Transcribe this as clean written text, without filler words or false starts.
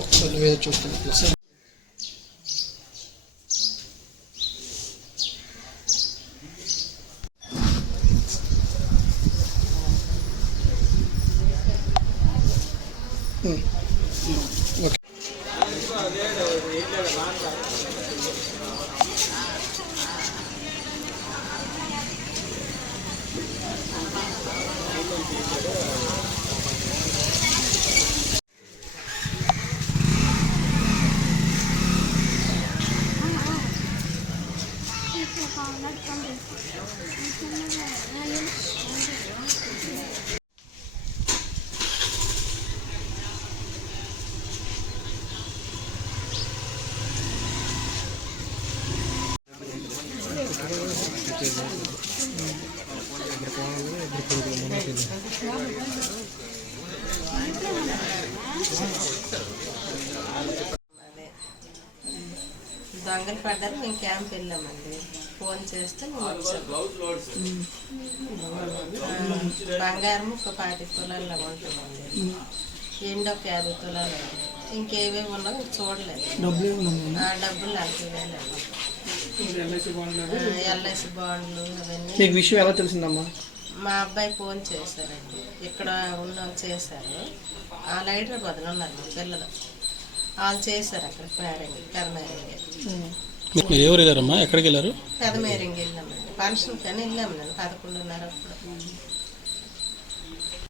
ఒకసారి వేరే చూస్తాను. ఓకే. దొంగలు పడ్డారు. మేము క్యాంప్ వెళ్ళామండి. ఫోన్ చేస్తే బంగారం ఒక 20 తులాల్లో ఉంటుందండి. ఎండు ఒక 50 తులాలు. ఇంకేవేమి ఉన్నావు చూడలేదు. డబ్బులు 40,000. ఎల్ఐసి బాండ్లు అవన్నీ. మీకు విషయం ఎలా తెలిసిందమ్మా? మా అబ్బాయి ఫోన్ చేశారండి. ఇక్కడ ఉన్న చేశారు. వాళ్ళు హైదరాబాద్లో ఉన్నారు మా పిల్లలు. వాళ్ళు చేశారు అక్కడ పెదమేరంగి. మీరు ఎవరు వెళ్ళారమ్మా? ఎక్కడికి వెళ్ళారు? పెదమేరంగి వెళ్ళామండి. ఫంక్షన్ కానీ వెళ్ళాము. 11:30 అప్పుడు.